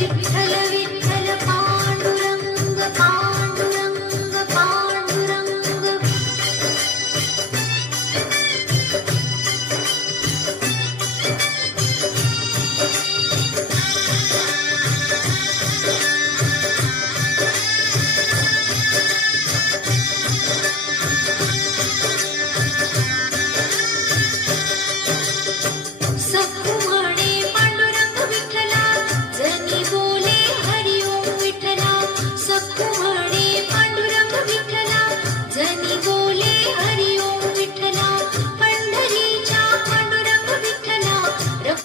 Vitthal